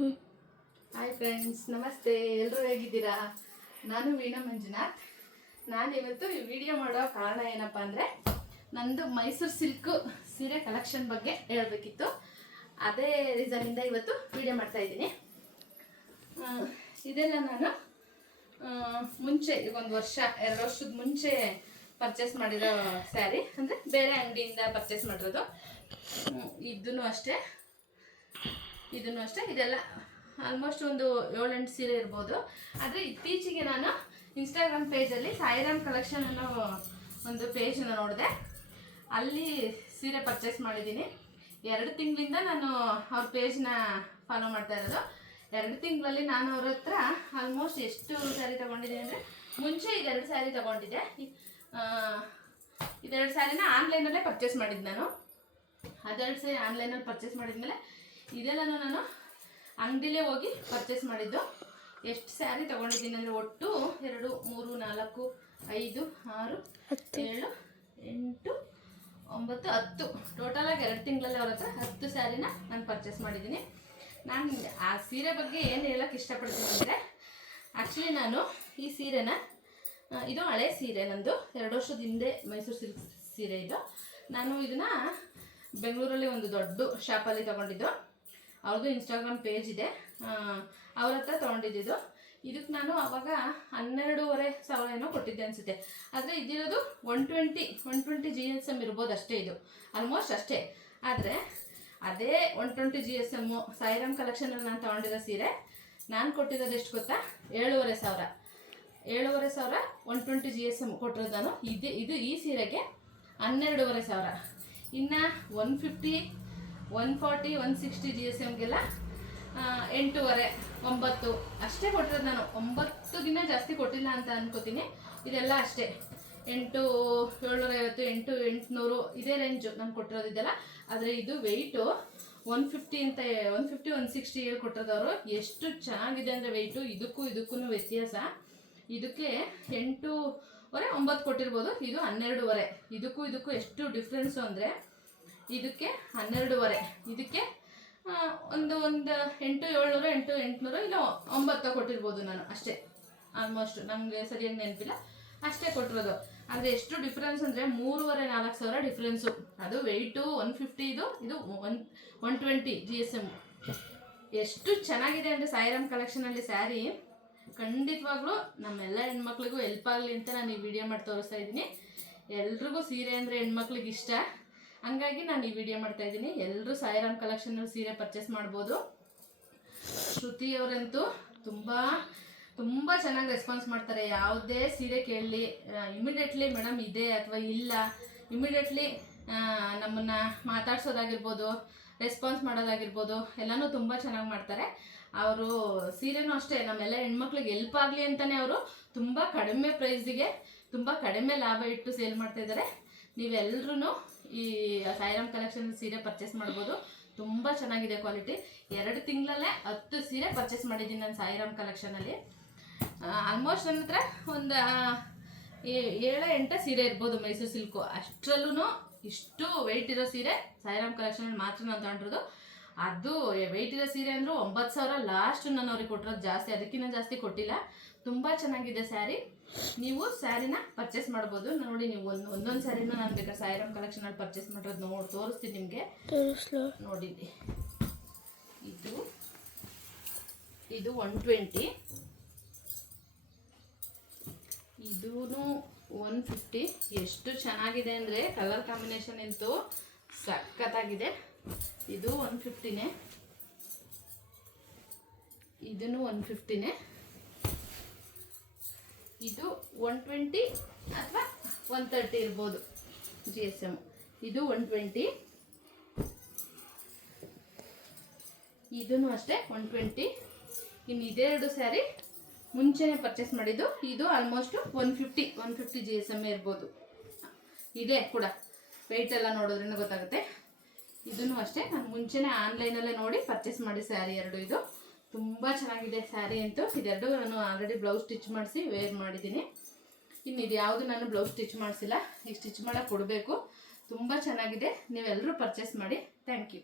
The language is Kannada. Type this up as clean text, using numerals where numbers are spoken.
ಹಾಯ್ ಫ್ರೆಂಡ್ಸ್, ನಮಸ್ತೆ. ಎಲ್ಲರೂ ಹೇಗಿದ್ದೀರಾ? ನಾನು ವೀಣಾ ಮಂಜುನಾಥ್. ನಾನಿವತ್ತು ಈ ವಿಡಿಯೋ ಮಾಡೋ ಕಾರಣ ಏನಪ್ಪ ಅಂದರೆ, ನಂದು ಮೈಸೂರು ಸಿಲ್ಕ್ ಸೀರೆ ಕಲೆಕ್ಷನ್ ಬಗ್ಗೆ ಹೇಳಬೇಕಿತ್ತು. ಅದೇ ರೀಸನಿಂದ ಇವತ್ತು ವಿಡಿಯೋ ಮಾಡ್ತಾಯಿದ್ದೀನಿ. ಇದೆಲ್ಲ ನಾನು ಮುಂಚೆ ಈಗ 1 ವರ್ಷ 2 ವರ್ಷದ ಮುಂಚೆ ಪರ್ಚೇಸ್ ಮಾಡಿರೋ ಸ್ಯಾರಿ, ಅಂದರೆ ಬೇರೆ ಅಂಗಡಿಯಿಂದ ಪರ್ಚೇಸ್ ಮಾಡಿರೋದು. ಇದನ್ನು ಅಷ್ಟೇ ಇದೆಲ್ಲ ಆಲ್ಮೋಸ್ಟ್ ಒಂದು 7-8 ಸೀರೆ ಇರ್ಬೋದು. ಆದರೆ ಇತ್ತೀಚೆಗೆ ನಾನು ಇನ್ಸ್ಟಾಗ್ರಾಮ್ ಪೇಜಲ್ಲಿ ಸಾಯಿರಾಮ್ ಕಲೆಕ್ಷನ್ ಅನ್ನೋ ಒಂದು ಪೇಜನ್ನು ನೋಡಿದೆ. ಅಲ್ಲಿ ಸೀರೆ ಪರ್ಚೇಸ್ ಮಾಡಿದ್ದೀನಿ. 2 ತಿಂಗಳಿಂದ ನಾನು ಅವ್ರ ಪೇಜ್ನ ಫಾಲೋ ಮಾಡ್ತಾ ಇರೋದು. 2 ತಿಂಗಳಲ್ಲಿ ನಾನು ಅವ್ರ ಹತ್ರ ಆಲ್ಮೋಸ್ಟ್ ಎಷ್ಟು ಸ್ಯಾರಿ ತೊಗೊಂಡಿದ್ದೀನಿ ಅಂದರೆ, ಮುಂಚೆ 2 ಸ್ಯಾರಿ ತೊಗೊಂಡಿದ್ದೆ. 2 ಸ್ಯಾರಿನ ಆನ್ಲೈನಲ್ಲೇ ಪರ್ಚೇಸ್ ಮಾಡಿದ್ದು ನಾನು. 2 ಸ್ಯಾರಿ ಆನ್ಲೈನಲ್ಲಿ ಪರ್ಚೇಸ್ ಮಾಡಿದ್ಮೇಲೆ ಇದೆಲ್ಲನೂ ನಾನು ಅಂಗಡಿಲೇ ಹೋಗಿ ಪರ್ಚೇಸ್ ಮಾಡಿದ್ದು. ಎಷ್ಟು ಸ್ಯಾರಿ ತೊಗೊಂಡಿದ್ದೀನಿ ಅಂದರೆ, ಒಟ್ಟು 2, 3, 4, 5, 6, 7, 8, 9, 10 ಟೋಟಲಾಗಿ 2 ತಿಂಗಳಲ್ಲಿ ಅವ್ರ ಹತ್ರ 10 ಸ್ಯಾರಿನ ನಾನು ಪರ್ಚೇಸ್ ಮಾಡಿದ್ದೀನಿ. ನಾನು ಆ ಸೀರೆ ಬಗ್ಗೆ ಏನು ಹೇಳೋಕ್ಕೆ ಇಷ್ಟಪಡ್ತೀನಿ ಅಂದರೆ, ಆ್ಯಕ್ಚುಲಿ ನಾನು ಈ ಸೀರೆನ, ಇದು ಹಳೆ ಸೀರೆ ನಂದು, 2 ವರ್ಷದ ಹಿಂದೆ ಮೈಸೂರು ಸಿಲ್ಕ್ ಸೀರೆ ಇದು. ನಾನು ಇದನ್ನು ಬೆಂಗಳೂರಲ್ಲಿ ಒಂದು ದೊಡ್ಡ ಶಾಪಲ್ಲಿ ತೊಗೊಂಡಿದ್ದು. ಅವ್ರದ್ದು ಇನ್ಸ್ಟಾಗ್ರಾಮ್ ಪೇಜ್ ಇದೆ, ಅವ್ರ ಹತ್ರ ತೊಗೊಂಡಿದ್ದು. ಇದಕ್ಕೆ ನಾನು ಆವಾಗ 12,500 ಏನೋ ಕೊಟ್ಟಿದ್ದೆ ಅನಿಸುತ್ತೆ. ಆದರೆ ಇದಿರೋದು 120 GSM ಇರ್ಬೋದು ಅಷ್ಟೇ. ಇದು ಆಲ್ಮೋಸ್ಟ್ ಅಷ್ಟೇ. ಆದರೆ ಅದೇ 120 GSM ಸಾಯಿರಾಮ್ ಕಲೆಕ್ಷನಲ್ಲಿ ನಾನು ತೊಗೊಂಡಿರೋ ಸೀರೆ ನಾನು ಕೊಟ್ಟಿರೋದು ಎಷ್ಟು ಗೊತ್ತಾ? 7,500. 7,500 120 GSM ಕೊಟ್ಟಿರೋದು ನಾನು. ಇದು ಈ ಸೀರೆಗೆ 12,500. ಇನ್ನು 150, 140, 160 GSMಗೆಲ್ಲ 8,500, 9 ಅಷ್ಟೇ ಕೊಟ್ಟಿರೋದು ನಾನು. 9ಗಿನ್ನ ಜಾಸ್ತಿ ಕೊಟ್ಟಿಲ್ಲ ಅಂತ ಅನ್ಕೋತೀನಿ. ಇದೆಲ್ಲ ಅಷ್ಟೇ 8, 750, 8, 800 ಇದೇ ರೇಂಜು ನಾನು ಕೊಟ್ಟಿರೋದು ಇದೆಲ್ಲ. ಆದರೆ ಇದು ವೆಯ್ಟು 150 ಅಂತ 150, 160 ಹೇಳಿ ಕೊಟ್ಟಿರೋದವರು. ಎಷ್ಟು ಚೆನ್ನಾಗಿದೆ ಅಂದರೆ ವೆಯ್ಟು, ಇದಕ್ಕೂ ವ್ಯತ್ಯಾಸ. ಇದಕ್ಕೆ 8,500, 9 ಕೊಟ್ಟಿರ್ಬೋದು. ಇದು 12,500. ಇದಕ್ಕೂ ಎಷ್ಟು ಡಿಫ್ರೆನ್ಸು ಅಂದರೆ, ಇದಕ್ಕೆ 12,500, ಇದಕ್ಕೆ ಒಂದು 8,700, 8,800 ಇಲ್ಲ 9 ಕೊಟ್ಟಿರ್ಬೋದು ನಾನು ಅಷ್ಟೇ. ಆಲ್ಮೋಸ್ಟ್ ನನಗೆ ಸರಿಯಾಗಿ ನೆನಪಿಲ್ಲ, ಅಷ್ಟೇ ಕೊಟ್ಟಿರೋದು. ಆದರೆ ಎಷ್ಟು ಡಿಫ್ರೆನ್ಸ್ ಅಂದರೆ 3,500, 4,000 ಡಿಫ್ರೆನ್ಸು. ಅದು ವೆಯ್ಟು 150, ಇದು 120 GSM. ಎಷ್ಟು ಚೆನ್ನಾಗಿದೆ ಅಂದರೆ ಸಾಯಿರಾಮ್ ಕಲೆಕ್ಷನಲ್ಲಿ ಸ್ಯಾರಿ ಖಂಡಿತವಾಗ್ಲೂ ನಮ್ಮೆಲ್ಲ ಹೆಣ್ಮಕ್ಳಿಗೂ ಹೆಲ್ಪ್ ಆಗಲಿ ಅಂತ ನಾನು ಈ ವಿಡಿಯೋ ಮಾಡಿ ತೋರಿಸ್ತಾ ಇದ್ದೀನಿ. ಎಲ್ರಿಗೂ ಸೀರೆ ಅಂದರೆ ಹೆಣ್ಮಕ್ಳಿಗೆ ಇಷ್ಟ, ಹಂಗಾಗಿ ನಾನು ಈ ವಿಡಿಯೋ ಮಾಡ್ತಾ ಇದ್ದೀನಿ. ಎಲ್ಲರೂ ಸಾಯಿರಾಮ್ ಕಲೆಕ್ಷನಲ್ಲಿ ಸೀರೆ ಪರ್ಚೇಸ್ ಮಾಡ್ಬೋದು. ಶ್ರುತಿಯವರಂತೂ ತುಂಬ ಚೆನ್ನಾಗಿ ರೆಸ್ಪಾನ್ಸ್ ಮಾಡ್ತಾರೆ. ಯಾವುದೇ ಸೀರೆ ಕೇಳಲಿ, ಇಮಿಡಿಯೇಟ್ಲಿ ಮೇಡಮ್ ಇದೆ ಅಥವಾ ಇಲ್ಲ, ಇಮಿಡಿಯೇಟ್ಲಿ ನಮ್ಮನ್ನು ಮಾತಾಡ್ಸೋದಾಗಿರ್ಬೋದು, ರೆಸ್ಪಾನ್ಸ್ ಮಾಡೋದಾಗಿರ್ಬೋದು, ಎಲ್ಲನೂ ತುಂಬ ಚೆನ್ನಾಗಿ ಮಾಡ್ತಾರೆ. ಅವರು ಸೀರೆನೂ ಅಷ್ಟೇ ನಮ್ಮೆಲ್ಲ ಹೆಣ್ಮಕ್ಳಿಗೆ ಹೆಲ್ಪ್ ಆಗಲಿ ಅಂತಲೇ ಅವರು ತುಂಬ ಕಡಿಮೆ ಪ್ರೈಸಿಗೆ, ತುಂಬ ಕಡಿಮೆ ಲಾಭ ಇಟ್ಟು ಸೇಲ್ ಮಾಡ್ತಾಯಿದ್ದಾರೆ. ನೀವೆಲ್ಲರೂ ಈ ಸಾಯಿರಾಮ್ ಕಲೆಕ್ಷನ್ ಸೀರೆ ಪರ್ಚೇಸ್ ಮಾಡ್ಬೋದು. ತುಂಬ ಚೆನ್ನಾಗಿದೆ ಕ್ವಾಲಿಟಿ. 2 ತಿಂಗಳಲ್ಲೇ 10 ಸೀರೆ ಪರ್ಚೇಸ್ ಮಾಡಿದ್ದೀನಿ ನಾನು ಸಾಯಿರಾಮ್ ಕಲೆಕ್ಷನಲ್ಲಿ. ಆಲ್ಮೋಸ್ಟ್ ನನ್ನ ಹತ್ರ ಒಂದು 7-8 ಸೀರೆ ಇರ್ಬೋದು ಮೈಸೂರು ಸಿಲ್ಕು. ಅಷ್ಟರಲ್ಲೂ ಇಷ್ಟು ವೆಯ್ಟ್ ಇರೋ ಸೀರೆ ಸಾಯಿರಾಮ್ ಕಲೆಕ್ಷನಲ್ಲಿ ಮಾತ್ರ ನಾನು ತಗೊಂಡಿರೋದು. ಅದು ವೆಯ್ಟ್ ಇರೋ ಸೀರೆ ಅಂದರೂ 9,000 ಲಾಸ್ಟ್ ನಾನು ಅವ್ರಿಗೆ ಕೊಟ್ಟಿರೋದು. ಜಾಸ್ತಿ, ಅದಕ್ಕಿಂತ ಜಾಸ್ತಿ ಕೊಟ್ಟಿಲ್ಲ. ತುಂಬ ಚೆನ್ನಾಗಿದೆ ಸ್ಯಾರಿ. ನೀವು ಸ್ಯಾರಿನ ಪರ್ಚೇಸ್ ಮಾಡ್ಬೋದು. ನೋಡಿ, ನೀವು ಒಂದೊಂದು ಸ್ಯಾರಿನ ನಾನು ಬೇಕಾದ್ರೆ ಸಾಯಿರಾಮ್ ಕಲೆಕ್ಷನಲ್ಲಿ ಪರ್ಚೇಸ್ ಮಾಡಿರೋದು ತೋರಿಸ್ತೀನಿ ನಿಮಗೆ. ನೋಡಿ, ಇದು 120, ಇದೂ 150. ಎಷ್ಟು ಚೆನ್ನಾಗಿದೆ ಅಂದರೆ ಕಲರ್ ಕಾಂಬಿನೇಷನ್ ಅಂತೂ ಸಖತ್ತಾಗಿದೆ. ಇದು 150ನೇ, ಇದೂ 150ನೇ. ಇದು 120 ಅಥವಾ 130 ಇರ್ಬೋದು GSM. ಇದು 120, ಇದೂ ಅಷ್ಟೇ 120. ಇನ್ನು ಇದೆರಡು ಸ್ಯಾರಿ ಮುಂಚೆನೇ ಪರ್ಚೇಸ್ ಮಾಡಿದ್ದು. ಇದು ಆಲ್ಮೋಸ್ಟ್ 150 GSM ಇರ್ಬೋದು. ಇದೇ ಕೂಡ ವೆಯ್ಟ್ ಎಲ್ಲ ನೋಡೋದ್ರಿಂದ ಗೊತ್ತಾಗುತ್ತೆ. ಇದೂ ಅಷ್ಟೇ ನಾನು ಮುಂಚೆನೇ ಆನ್ಲೈನಲ್ಲೇ ನೋಡಿ ಪರ್ಚೇಸ್ ಮಾಡಿ ಸ್ಯಾರಿ 2. ಇದು ತುಂಬ ಚೆನ್ನಾಗಿದೆ ಸ್ಯಾರಿ ಅಂತೂ. ಇದೆರಡು ನಾನು ಆಲ್ರೆಡಿ ಬ್ಲೌಸ್ ಸ್ಟಿಚ್ ಮಾಡಿಸಿ ವೇರ್ ಮಾಡಿದ್ದೀನಿ. ಇನ್ನು ಇದು ಯಾವುದು ನಾನು ಬ್ಲೌಸ್ ಸ್ಟಿಚ್ ಮಾಡಿಸಿಲ್ಲ, ಈಗ ಸ್ಟಿಚ್ ಮಾಡೋಕ್ಕೆ ಕೊಡಬೇಕು. ತುಂಬ ಚೆನ್ನಾಗಿದೆ. ನೀವೆಲ್ಲರೂ ಪರ್ಚೇಸ್ ಮಾಡಿ. Thank you.